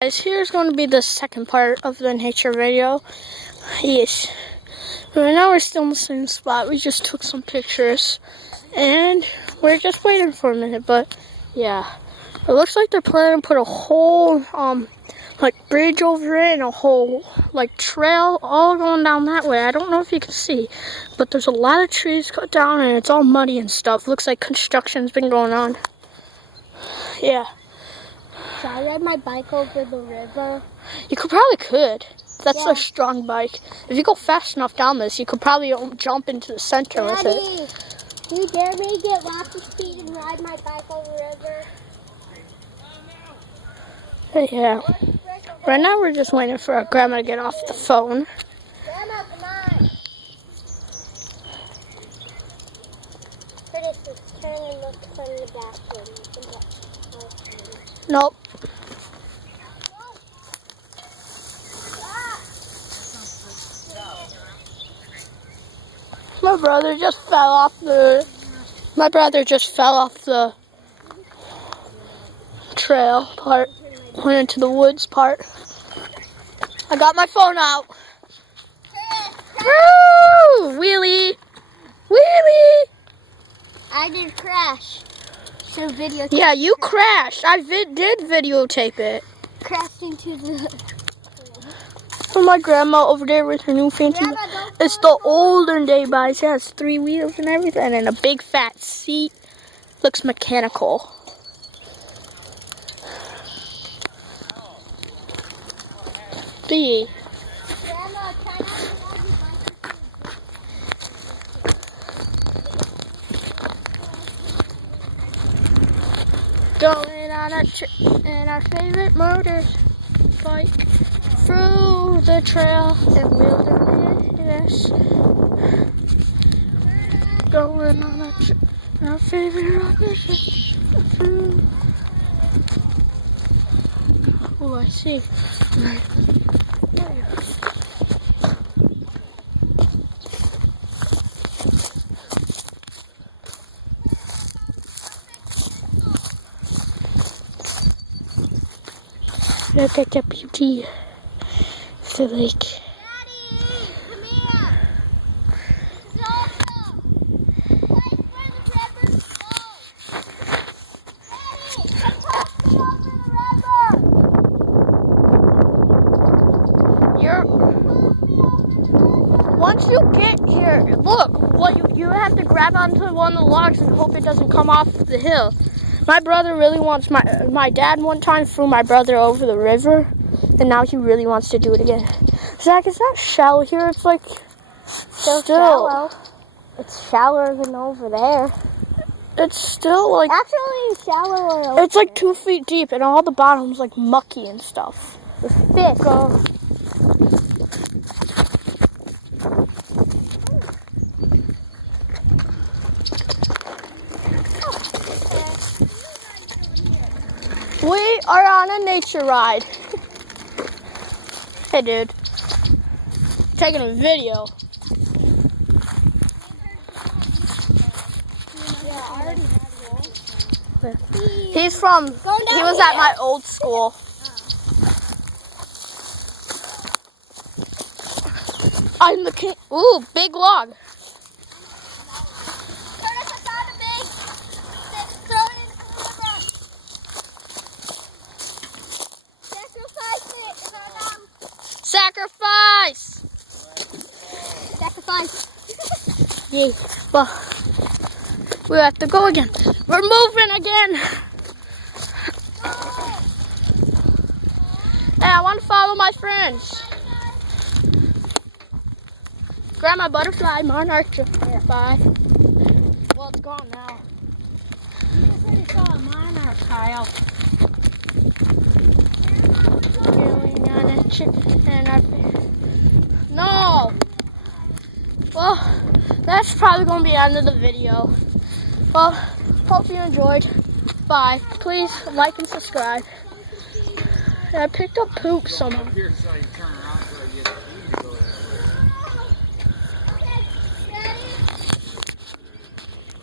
Guys, here's going to be the second part of the nature video. Yes. Right now we're still in the same spot. We just took some pictures. And we're just waiting for a minute, but yeah. It looks like they're planning to put a whole like bridge over it and a whole like trail all going down that way. I don't know if you can see, but there's a lot of trees cut down and it's all muddy and stuff. Looks like construction's been going on. Yeah. Should I ride my bike over the river? You could. That's a strong bike. If you go fast enough down this, you could probably jump into the center with it. Do you dare me to get lots of speed and ride my bike over the river? Yeah. Right now we're just waiting for our grandma to get off the phone. Grandma, come on. Curtis is turning and look from the bathroom. Nope. My brother just fell off the trail part, went into the woods part. I got my phone out. Woo! Wheelie! Wheelie! I did crash. So videotape. Yeah, you crashed. I did videotape it. Crashed into the... For my grandma over there with her new fancy. It's the olden day bike. It has 3 wheels and everything and a big fat seat. Looks mechanical. B. Grandma, try not to ride your bike. Going on a trip in our favorite motorbike through the trail and wilderness. Going on a trip in our favorite motorbike through. Oh, I see. Right. Look at the beauty of the lake. Daddy, come here. This is awesome. Place where the river flows. Daddy, come talk me over the river. Once you get here, look, what you have to grab onto one of the logs and hope it doesn't come off the hill. My brother really wants, my dad one time threw my brother over the river, and now he really wants to do it again. Zach, it's not shallow here, it's like still shallow. It's shallower than over there. It's still like... Actually, shallower over It's like 2 feet deep, and all the bottom's like mucky and stuff. The fish. We are on a nature ride. Hey, dude. Taking a video. He was at my old school. I'm the king. Ooh, big log. Sacrifice! Yeah, well, we have to go again. We're moving again. Hey, I want to follow my friends. Grab my butterfly, monarch. Bye. Well, it's gone now. You said it's all monarch, Kyle. No! Well, that's probably going to be the end of the video. Well, hope you enjoyed. Bye. Please like and subscribe. I picked up poop somehow.